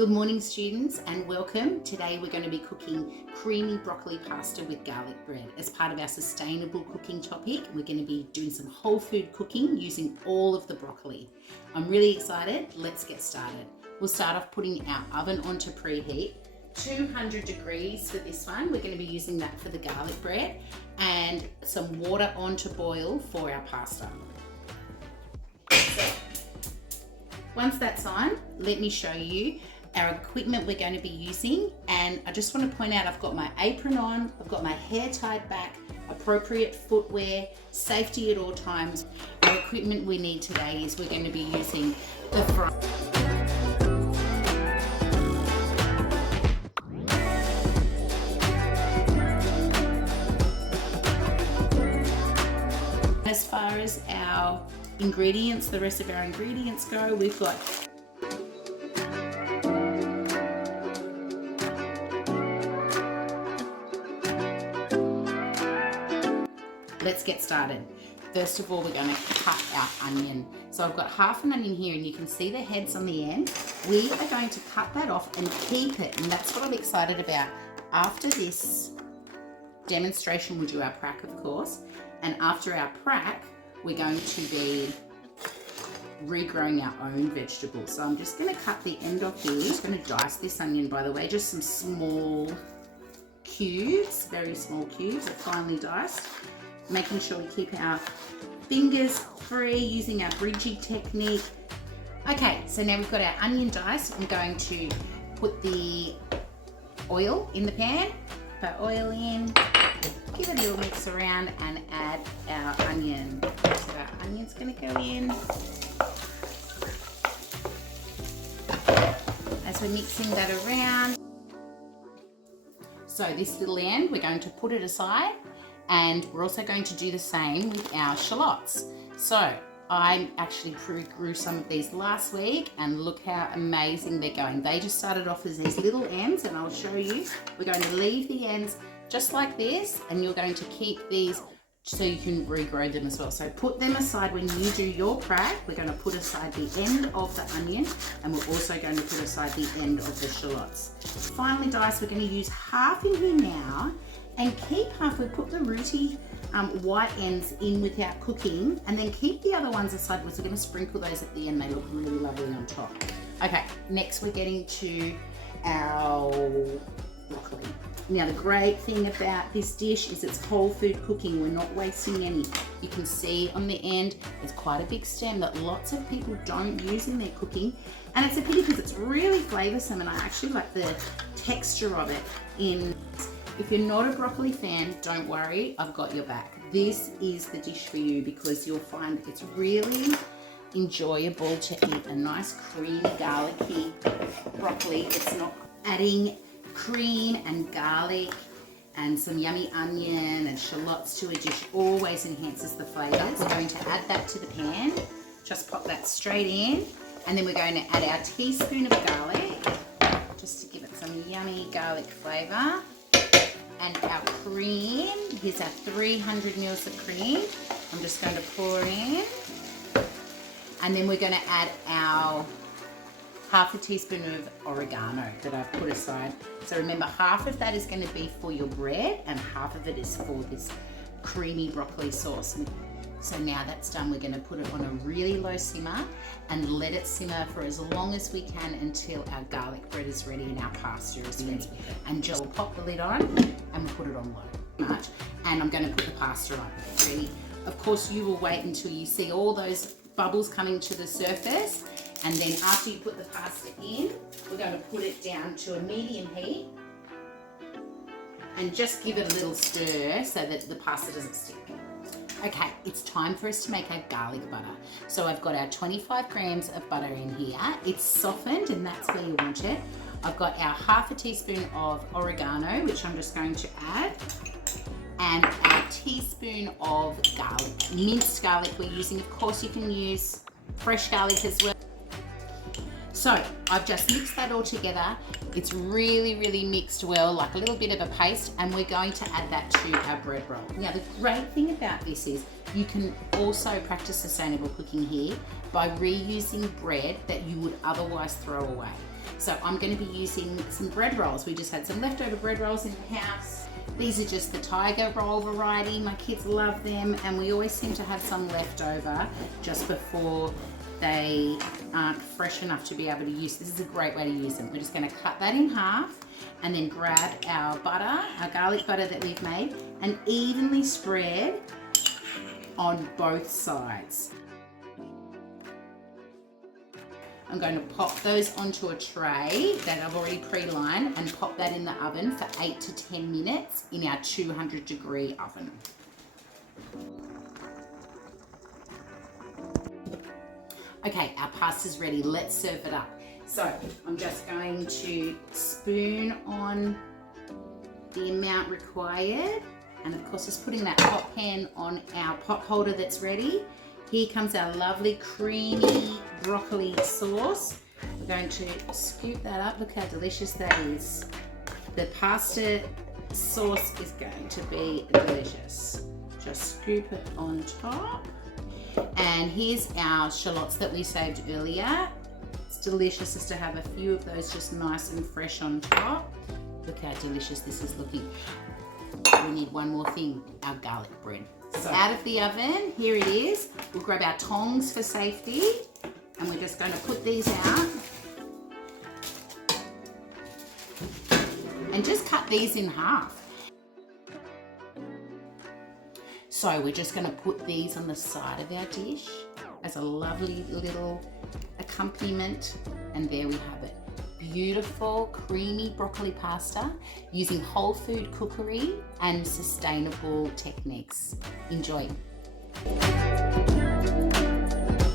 Good morning students and welcome. Today we're going to be cooking creamy broccoli pasta with garlic bread. As part of our sustainable cooking topic, we're going to be doing some whole food cooking using all of the broccoli. I'm really excited. Let's get started. We'll start off putting our oven on to preheat. 200 degrees for this one. We're going to be using that for the garlic bread, and some water on to boil for our pasta. So, once that's on, let me show you our equipment we're going to be using. And I just want to point out, I've got my apron on, I've got my hair tied back, appropriate footwear, safety at all times. Our equipment we need today is we're going to be using the fry. As far as our ingredients, the rest of our ingredients go, we've got Let's get started. First of all, we're going to cut our onion. So I've got half an onion here and you can see the heads on the end. We are going to cut that off and keep it, and that's what I'm excited about. After this demonstration, we'll do our prack, of course, and after our prack, we're going to be regrowing our own vegetables. So I'm just going to cut the end off here. I'm just going to dice this onion, by the way, just some small cubes, very small cubes, are finely diced. Making sure we keep our fingers free using our bridging technique. Okay, so now we've got our onion diced. I'm going to put the oil in the pan, put oil in, give it a little mix around and add our onion. So our onion's going to go in. As we're mixing that around. So this little end, we're going to put it aside. And we're also going to do the same with our shallots. So I actually grew some of these last week, and look how amazing they're going. They just started off as these little ends, and I'll show you. We're going to leave the ends just like this, and you're going to keep these so you can regrow them as well. So put them aside when you do your prack. We're going to put aside the end of the onion, and we're also going to put aside the end of the shallots. Finely diced, we're going to use half in here now, and keep half. We put the rooty white ends in with our cooking, and then keep the other ones aside because we're going to sprinkle those at the end. They look really lovely on top. Okay, next we're getting to our broccoli. Now the great thing about this dish is it's whole food cooking. We're not wasting any. You can see on the end, it's quite a big stem that lots of people don't use in their cooking. And it's a pity because it's really flavoursome, and I actually like the texture of it in. If you're not a broccoli fan, don't worry, I've got your back. This is the dish for you because you'll find it's really enjoyable to eat a nice creamy garlicky broccoli. It's not adding cream and garlic and some yummy onion and shallots to a dish always enhances the flavours. We're going to add that to the pan. Just pop that straight in, and then we're going to add our teaspoon of garlic just to give it some yummy garlic flavour. And our cream, here's our 300 mils of cream. I'm just going to pour in. And then we're going to add our half a teaspoon of oregano that I've put aside. So remember, half of that is going to be for your bread and half of it is for this creamy broccoli sauce. So now that's done, we're going to put it on a really low simmer and let it simmer for as long as we can until our garlic bread is ready and our pasta is ready. And just pop the lid on and we'll put it on low. And I'm going to put the pasta on. Ready? Of course, you will wait until you see all those bubbles coming to the surface, and then after you put the pasta in, we're going to put it down to a medium heat and just give it a little stir so that the pasta doesn't stick. Okay, it's time for us to make our garlic butter. So I've got our 25 grams of butter in here. It's softened, and that's where you want it. I've got our half a teaspoon of oregano, which I'm just going to add, and our teaspoon of garlic, minced garlic we're using. Of course, you can use fresh garlic as well. So I've just mixed that all together. It's really, really mixed well, like a little bit of a paste, and we're going to add that to our bread roll. Now, the great thing about this is you can also practice sustainable cooking here by reusing bread that you would otherwise throw away. So I'm going to be using some bread rolls. We just had some leftover bread rolls in the house. These are just the tiger roll variety. My kids love them, and we always seem to have some left over just before they aren't fresh enough to be able to use. This is a great way to use them. We're just going to cut that in half and then grab our butter, our garlic butter that we've made, and evenly spread on both sides. I'm going to pop those onto a tray that I've already pre-lined and pop that in the oven for 8 to 10 minutes in our 200-degree oven. Okay, our pasta's ready. Let's serve it up. So I'm just going to spoon on the amount required, and of course just putting that hot pan on our pot holder that's ready. Here comes our lovely creamy broccoli sauce. We're going to scoop that up. Look how delicious that is. The pasta sauce is going to be delicious. Just scoop it on top. And here's our shallots that we saved earlier. It's delicious just to have a few of those just nice and fresh on top. Look how delicious this is looking. We need one more thing, our garlic bread. So out of the oven, here it is. We'll grab our tongs for safety, and we're just going to put these out and just cut these in half. So we're just going to put these on the side of our dish as a lovely little accompaniment, and there we have it. Beautiful creamy broccoli pasta using whole food cookery and sustainable techniques. Enjoy.